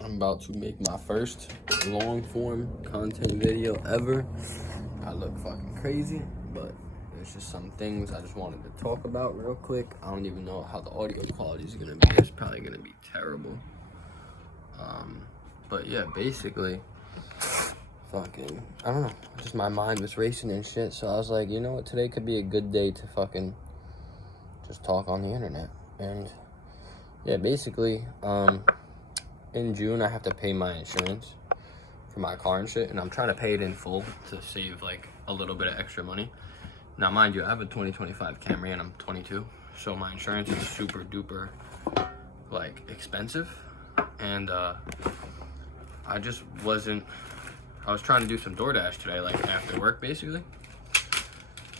I'm about to make my first long form content video ever. I look fucking crazy, but there's just some things I just wanted to talk about real quick. I don't even know how the audio quality is gonna be. It's probably gonna be terrible. But yeah, basically, fucking, I don't know. Just my mind was racing and shit. So I was like, you know what? Today could be a good day to fucking just talk on the internet. And yeah, basically, in June, I have to pay my insurance for my car and shit, and I'm trying to pay it in full to save like a little bit of extra money. Now, mind you, I have a 2025 Camry and I'm 22, so my insurance is super duper like expensive, and I just wasn't. I was trying to do some DoorDash today, like after work, basically,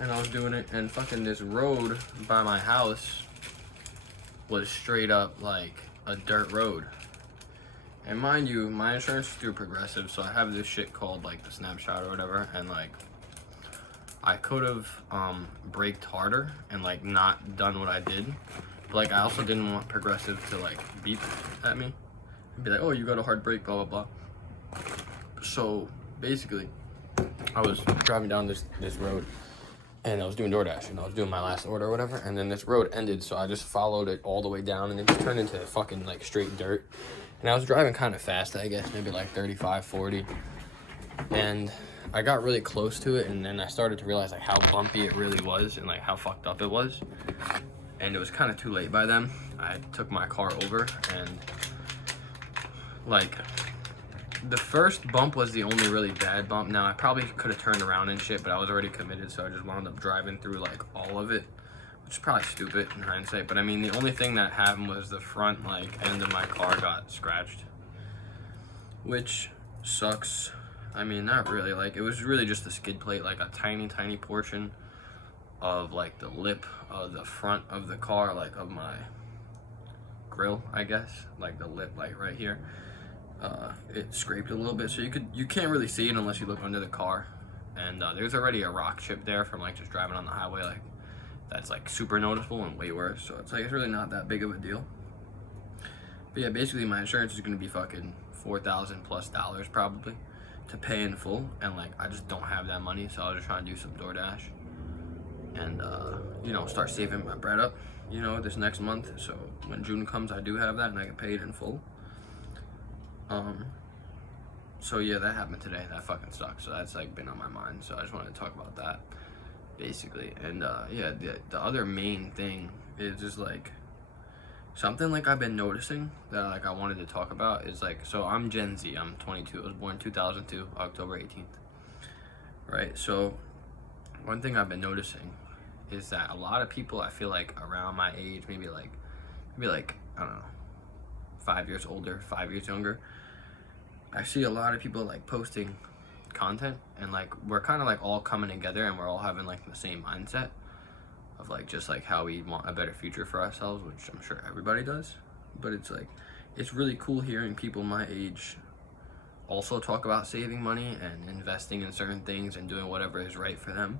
and I was doing it, and fucking this road by my house was straight up like a dirt road. And mind you, my insurance is through Progressive, so I have this shit called like the snapshot or whatever, and like I could have braked harder and like not done what I did, but like I also didn't want Progressive to like beep at me and be like, oh, you got a hard brake, blah blah blah. So basically, I was driving down this road, and I was doing DoorDash, and I was doing my last order or whatever, and then this road ended, so I just followed it all the way down, and it just turned into fucking like straight dirt. And I was driving kind of fast, I guess, maybe like 35, 40. And I got really close to it, and then I started to realize like how bumpy it really was and like how fucked up it was. And it was kind of too late by then. I took my car over, and like the first bump was the only really bad bump. Now I probably could have turned around and shit, but I was already committed, so I just wound up driving through like all of it, which is probably stupid in hindsight. But I mean, the only thing that happened was the front like end of my car got scratched, which sucks. I mean, not really. Like, it was really just a skid plate, like a tiny portion of like the lip of the front of the car, like of my grill, I guess, like the lip, like right here. It scraped a little bit, so you can't really see it unless you look under the car. And there's already a rock chip there from like just driving on the highway, like that's like super noticeable and way worse. So it's like it's really not that big of a deal. But yeah, basically my insurance is gonna be fucking $4,000 plus probably to pay in full, and like I just don't have that money, so I was just trying to do some DoorDash and you know, start saving my bread up, you know, this next month, so when June comes I do have that and I can pay it in full. So yeah, that happened today. That fucking sucks. So that's like been on my mind, so I just wanted to talk about that basically. And yeah, the other main thing is just like something like I've been noticing that like I wanted to talk about is like, so I'm Gen Z, I'm 22, I was born 2002, October 18th, right? So one thing I've been noticing is that a lot of people I feel like around my age, maybe like I don't know, 5 years older, 5 years younger, I see a lot of people like posting content, and like we're kind of like all coming together, and we're all having like the same mindset of like just like how we want a better future for ourselves, which I'm sure everybody does. But it's like, it's really cool hearing people my age also talk about saving money and investing in certain things and doing whatever is right for them.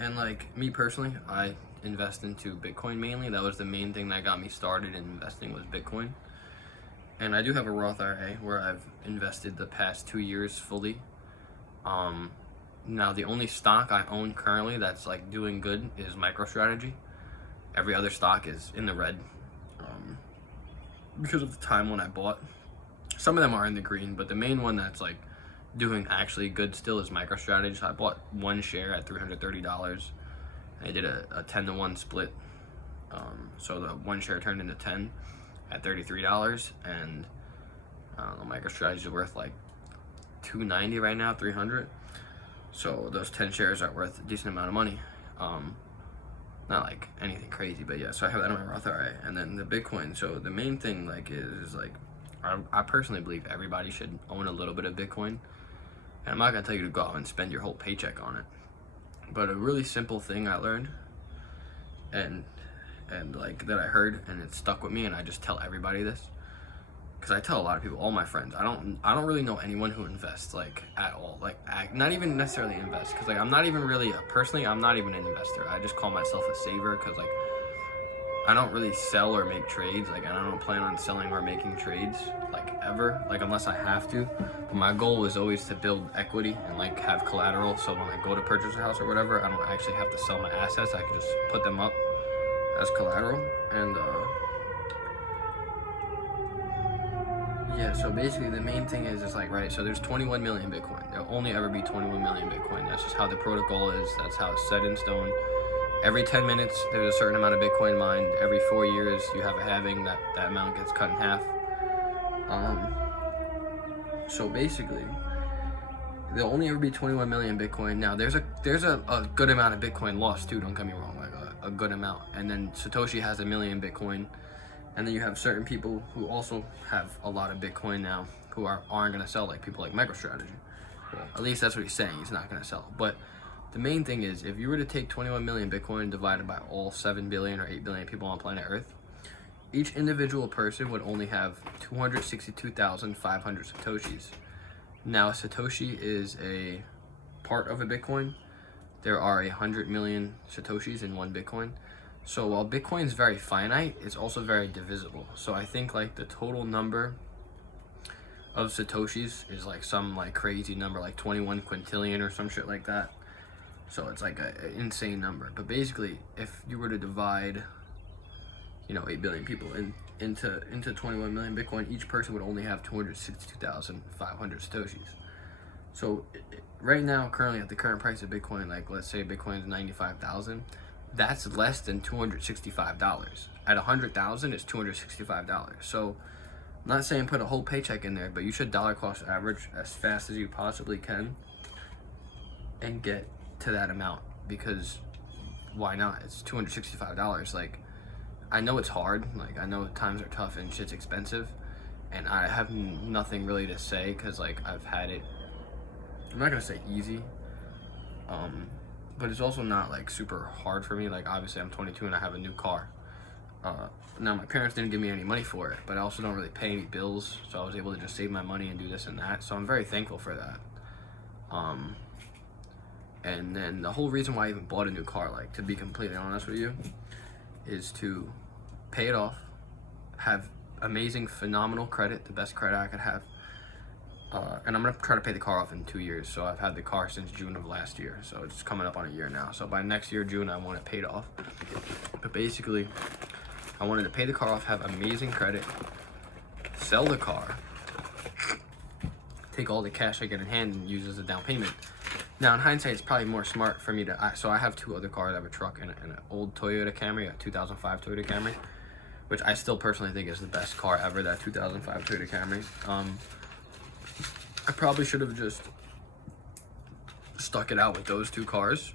And like me personally, I invest into Bitcoin mainly. That was the main thing that got me started in investing, was Bitcoin. And I do have a Roth IRA where I've invested the past 2 years fully. Now the only stock I own currently that's like doing good is MicroStrategy. Every other stock is in the red because of the time when I bought. Some of them are in the green, but the main one that's like doing actually good still is MicroStrategy. So I bought one share at $330. I did a 10-to-1 split. So the one share turned into 10 at $33, and I don't know, MicroStrategy is worth like $290 right now, $300. So those 10 shares are worth a decent amount of money. Not like anything crazy, but yeah, so I have that on my Roth IRA. And then the Bitcoin, so the main thing like is like, I personally believe everybody should own a little bit of Bitcoin. And I'm not gonna tell you to go out and spend your whole paycheck on it, but a really simple thing I learned and like that I heard, and it stuck with me, and I just tell everybody this, because I tell a lot of people, all my friends, I don't really know anyone who invests like at all, like not even necessarily invest, because like I'm not even really personally, I'm not even an investor. I just call myself a saver, because like I don't really sell or make trades. Like, I don't plan on selling or making trades, like, ever, like, unless I have to. But my goal is always to build equity and, like, have collateral, so when I go to purchase a house or whatever, I don't actually have to sell my assets. I can just put them up as collateral. And yeah, so basically the main thing is like, right, so there's 21 million Bitcoin. There'll only ever be 21 million Bitcoin. That's just how the protocol is. That's how it's set in stone. Every 10 minutes, there's a certain amount of Bitcoin mined. Every 4 years, you have a halving. That amount gets cut in half. So basically, there'll only ever be 21 million Bitcoin. Now, there's a good amount of Bitcoin lost too. Don't get me wrong, like a good amount. And then Satoshi has 1 million Bitcoin. And then you have certain people who also have a lot of Bitcoin now who aren't going to sell, like people like MicroStrategy. Well, at least that's what he's saying. He's not going to sell. But the main thing is, if you were to take 21 million Bitcoin divided by all 7 billion or 8 billion people on planet Earth, each individual person would only have 262,500 Satoshis. Now, Satoshi is a part of a Bitcoin. There are 100 million Satoshis in one Bitcoin. So while Bitcoin is very finite, it's also very divisible. So I think like the total number of Satoshis is like some like crazy number, like 21 quintillion or some shit like that. So it's like an insane number. But basically, if you were to divide, 8 billion people into 21 million Bitcoin, each person would only have 262,500 Satoshis. So right now, currently at the current price of Bitcoin, like let's say Bitcoin is 95,000. That's less than $265. At 100,000, it's $265. So I'm not saying put a whole paycheck in there, but you should dollar cost average as fast as you possibly can and get to that amount, because why not? It's $265. Like, I know it's hard. Like, I know times are tough and shit's expensive, and I have nothing really to say because like I've had it. I'm not gonna say easy. But it's also not like super hard for me. Like, obviously I'm 22 and I have a new car. Now my parents didn't give me any money for it, but I also don't really pay any bills, so I was able to just save my money and do this and that. So I'm very thankful for that. And then the whole reason why I even bought a new car, like, to be completely honest with you, is to pay it off, have amazing, phenomenal credit, the best credit I could have. And I'm going to try to pay the car off in 2 years. So I've had the car since June of last year. So it's coming up on a year now. So by next year, June, I want it paid off. But basically, I wanted to pay the car off, have amazing credit, sell the car, take all the cash I get in hand and use as a down payment. Now, in hindsight, it's probably more smart for me to... So I have 2 other cars. I have a truck and an old Toyota Camry, a 2005 Toyota Camry, which I still personally think is the best car ever, that 2005 Toyota Camry. I probably should have just stuck it out with those 2 cars,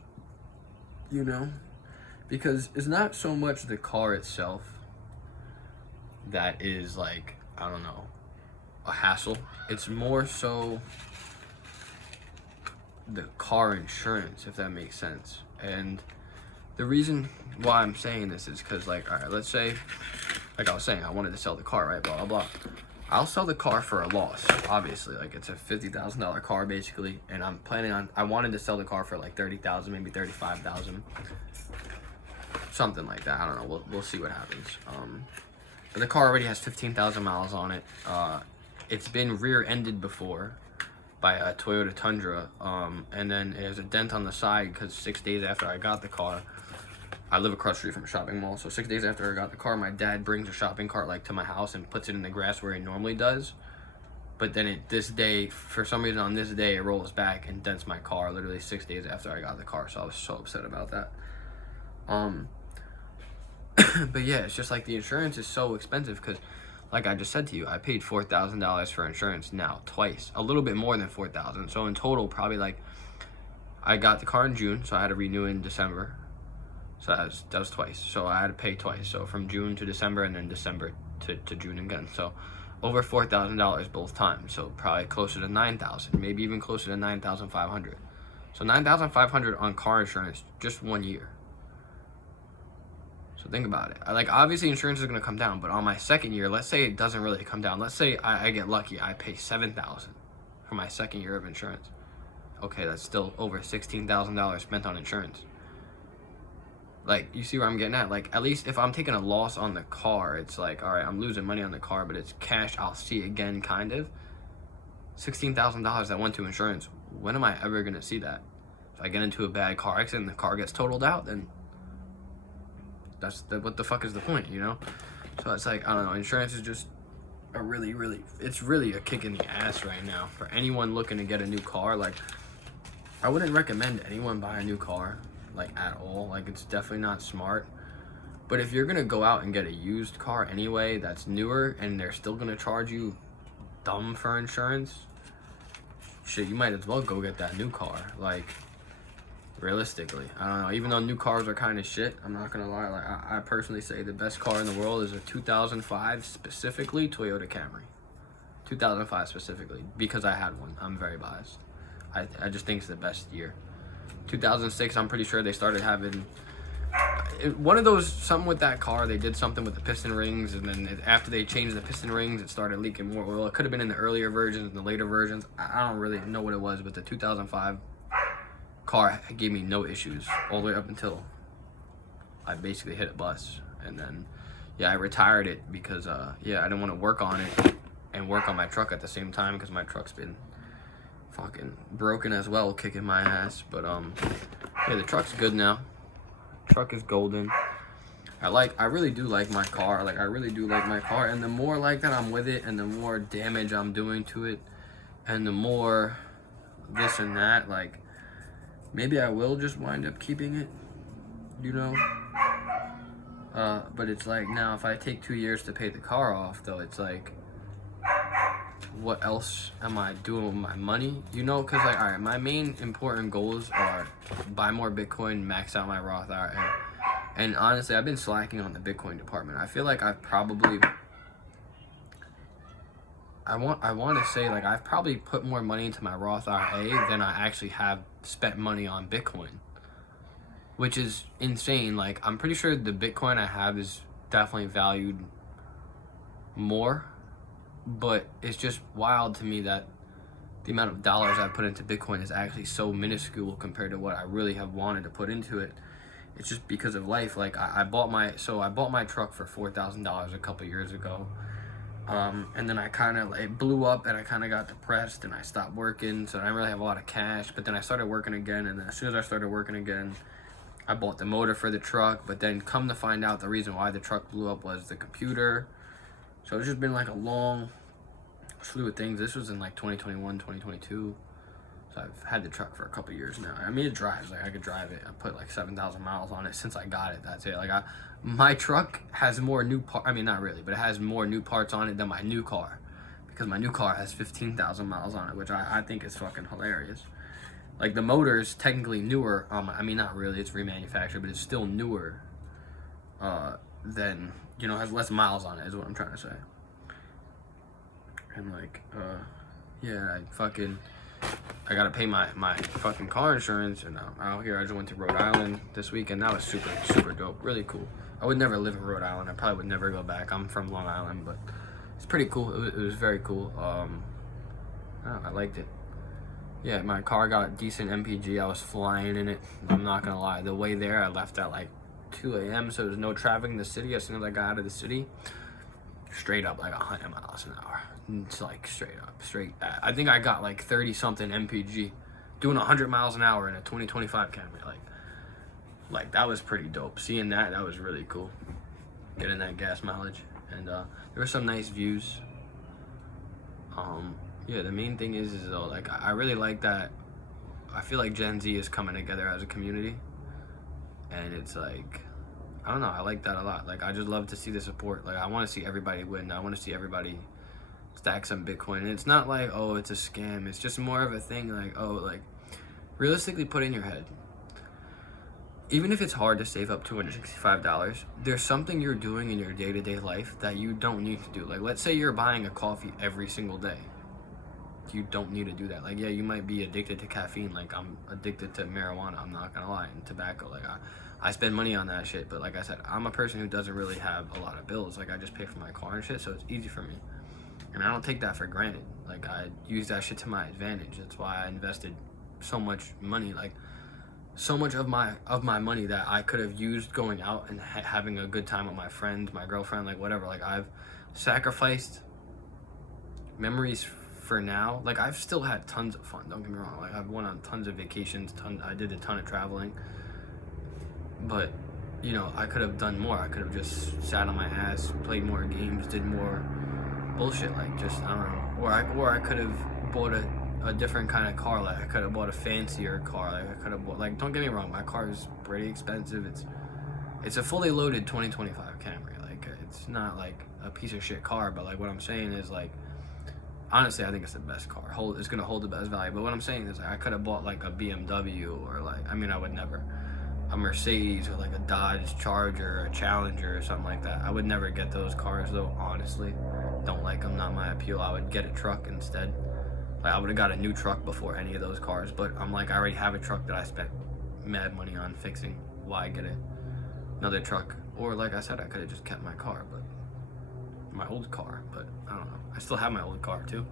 because it's not so much the car itself that is like, I don't know, a hassle. It's more so the car insurance, if that makes sense. And the reason why I'm saying this is because, like, all right, let's say, like I was saying, I wanted to sell the car, right, blah, blah, blah. I'll sell the car for a loss, obviously. Like, it's a $50,000 car, basically, and I wanted to sell the car for, like, $30,000, maybe $35,000. Something like that. I don't know. We'll see what happens. But the car already has 15,000 miles on it. It's been rear-ended before by a Toyota Tundra, and then there's a dent on the side because 6 days after I got the car, I live across the street from a shopping mall, so 6 days after I got the car, my dad brings a shopping cart like to my house and puts it in the grass where he normally does. But then this day, for some reason on this day, it rolls back and dents my car literally 6 days after I got the car, so I was so upset about that. But yeah, it's just like the insurance is so expensive because, like I just said to you, I paid $4,000 for insurance now, twice. A little bit more than $4,000. So in total, probably like, I got the car in June, so I had to renew in December. So that was twice. So I had to pay twice. So from June to December and then December to June again. So over $4,000 both times. So probably closer to $9,000, maybe even closer to $9,500. So $9,500 on car insurance, just 1 year. So think about it. Like, obviously insurance is going to come down, but on my second year, let's say it doesn't really come down. Let's say I get lucky. I pay $7,000 for my second year of insurance. Okay, that's still over $16,000 spent on insurance. Like, you see where I'm getting at? Like, at least if I'm taking a loss on the car, it's like, all right, I'm losing money on the car, but it's cash. I'll see again, kind of. $16,000 that went to insurance. When am I ever gonna see that? If I get into a bad car accident and the car gets totaled out, then what the fuck is the point, you know? So it's like, I don't know, insurance is just a it's really a kick in the ass right now for anyone looking to get a new car. Like, I wouldn't recommend anyone buy a new car, like, at all. Like, it's definitely not smart. But if you're gonna go out and get a used car anyway that's newer and they're still gonna charge you dumb for insurance, shit, you might as well go get that new car. Like, realistically, I don't know, even though new cars are kind of shit, I'm not gonna lie, like, I personally say the best car in the world is a 2005 specifically Toyota Camry. 2005 specifically, because I had one. I'm very biased. I just think it's the best year. 2006, I'm pretty sure they started having one of those, something with that car, they did something with the piston rings, and then after they changed the piston rings, it started leaking more oil. It could have been in the earlier versions and the later versions. I don't really know what it was, but the 2005 car gave me no issues all the way up until I basically hit a bus. And then, yeah, I retired it because, yeah, I didn't want to work on it and work on my truck at the same time, because my truck's been fucking broken as well, kicking my ass. But, yeah, the truck's good now. Truck is golden. I really do like my car. Like, I really do like my car. And the more like that I'm with it, and the more damage I'm doing to it, and the more this and that, like, maybe I will just wind up keeping it, you know? But it's like, now if I take 2 years to pay the car off, though, it's like, what else am I doing with my money? You know, because, like, all right, my main important goals are buy more Bitcoin, max out my Roth IRA. And honestly, I've been slacking on the Bitcoin department. I feel like I've probably, I want to say, like, I've probably put more money into my Roth IRA than I actually have spent money on Bitcoin, which is insane. Like, I'm pretty sure the Bitcoin I have is definitely valued more, but it's just wild to me that the amount of dollars I put into Bitcoin is actually so minuscule compared to what I really have wanted to put into it. It's just because of life. Like, I bought my truck for $4,000 a couple years ago. And then I kind of, it blew up, and I kind of got depressed, and I stopped working, so I didn't really have a lot of cash. But then I started working again, and then as soon as I started working again, I bought the motor for the truck. But then come to find out, the reason why the truck blew up was the computer. So it's just been like a long slew of things. This was in like 2021, 2022. So I've had the truck for a couple years now. I mean, it drives. Like, I could drive it. I put like 7,000 miles on it since I got it. That's it. Like, my truck has more new parts. I mean, not really, but it has more new parts on it than my new car, because my new car has 15,000 miles on it, which I think is fucking hilarious. Like, the motor is technically newer. I mean, not really. It's remanufactured, but it's still newer than, you know, has less miles on it, is what I'm trying to say. And, like, yeah, I gotta pay my fucking car insurance, and out here I just went to Rhode Island this week, and that was super, super dope, really cool. I would never live in Rhode Island. I probably would never go back. I'm from Long Island, but it's pretty cool. It was very cool. I liked it. Yeah, my car got decent MPG. I was flying in it. I'm not gonna lie. The way there, I left at like 2 a.m., so there's no traffic in the city. As soon as I got out of the city, straight up like 100 miles an hour. It's like straight up. I think I got like 30 something MPG doing 100 miles an hour in a 2025 Camry. Like that was pretty dope. Seeing that was really cool. Getting that gas mileage, and there were some nice views. Yeah, the main thing is though, like, I really like that. I feel like Gen Z is coming together as a community, and it's like, I don't know, I like that a lot. Like, I just love to see the support. Like, I want to see everybody win. I want to see everybody stack some Bitcoin. And it's not like, oh, it's a scam. It's just more of a thing, like, oh, like, realistically, put in your head, even if it's hard to save up $265, there's something you're doing in your day-to-day life that you don't need to do. Like, let's say you're buying a coffee every single day. You don't need to do that. Like, yeah, you might be addicted to caffeine. Like, I'm addicted to marijuana, I'm not gonna lie, and tobacco. Like, I spend money on that shit, but like I said, I'm a person who doesn't really have a lot of bills. Like, I just pay for my car and shit, so it's easy for me. And I don't take that for granted. Like, I use that shit to my advantage. That's why I invested so much money. Like, so much of my money that I could have used going out and having a good time with my friends, my girlfriend, like whatever. Like I've sacrificed memories for now. Like I've still had tons of fun. Don't get me wrong. Like I've went on tons of vacations. I did a ton of traveling. But you know, I could have done more. I could have just sat on my ass, played more games, did more bullshit. Like just I don't know. Or I could have bought a different kind of car. Like I could have bought a fancier car. Like I could have bought, like, don't get me wrong, my car is pretty expensive. It's a fully loaded 2025 Camry. Like it's not like a piece of shit car, but like what I'm saying is like, honestly, I think it's the best car. It's gonna hold the best value. But what I'm saying is like, I could have bought like a BMW, or like, I mean, I would never, a Mercedes or like a Dodge Charger or a Challenger or something like that. I would never get those cars though, honestly. Don't like them, not my appeal. I would get a truck instead. Like I would have got a new truck before any of those cars, but I'm like, I already have a truck that I spent mad money on fixing. Why get another truck? Or like I said, I could have just kept my car, but my old car, but I don't know. I still have my old car too.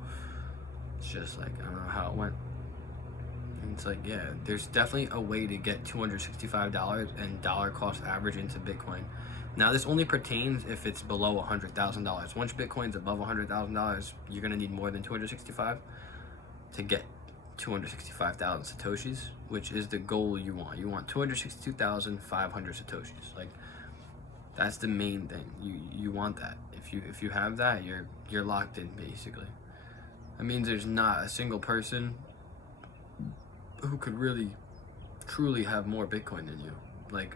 It's just like, I don't know how it went. And it's like, yeah, there's definitely a way to get $265 and dollar cost average into Bitcoin. Now this only pertains if it's below $100,000. Once Bitcoin's above $100,000, you're gonna need more than 265 to get 265,000 Satoshis, which is the goal you want. You want 262,500 Satoshis. Like that's the main thing. You want that. If you have that, you're locked in basically. That means there's not a single person who could really truly have more Bitcoin than you. Like,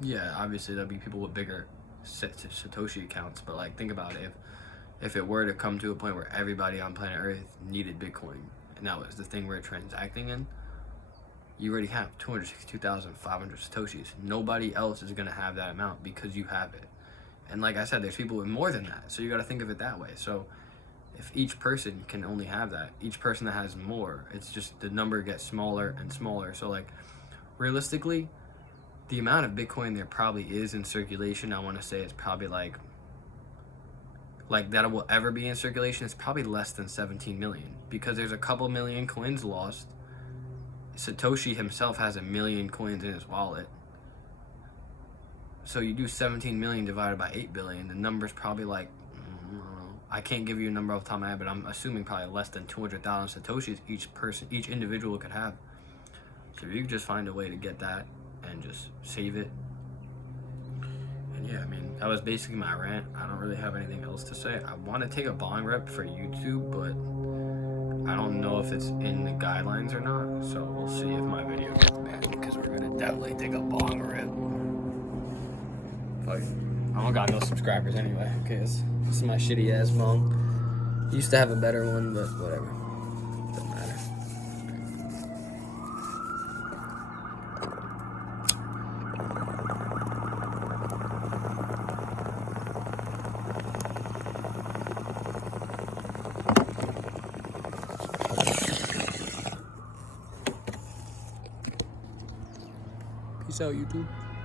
yeah, obviously there'll be people with bigger Satoshi accounts, but like think about it. If it were to come to a point where everybody on planet Earth needed Bitcoin, and that was the thing we're transacting in, you already have 262,500 Satoshis. Nobody else is gonna have that amount because you have it. And like I said, there's people with more than that, so you gotta think of it that way. So if each person can only have that, each person that has more, it's just the number gets smaller and smaller. So like realistically, the amount of Bitcoin there probably is in circulation, I want to say it's probably like that will ever be in circulation, it's probably less than 17 million, because there's a couple million coins lost. Satoshi himself has 1 million coins in his wallet. So you do 17 million divided by 8 billion, the number's probably like, I can't give you a number off the top of my head, but I'm assuming probably less than 200,000 Satoshis each individual could have. So if you could just find a way to get that and just save it. And yeah, I mean, that was basically my rant. I don't really have anything else to say. I want to take a bong rip for YouTube, but I don't know if it's in the guidelines or not. So we'll see if my video gets banned, because we're going to definitely take a bong rip. Fuck, I don't got no subscribers anyway. Okay, this is my shitty ass bong. Used to have a better one, but whatever. Doesn't matter. Peace out, YouTube.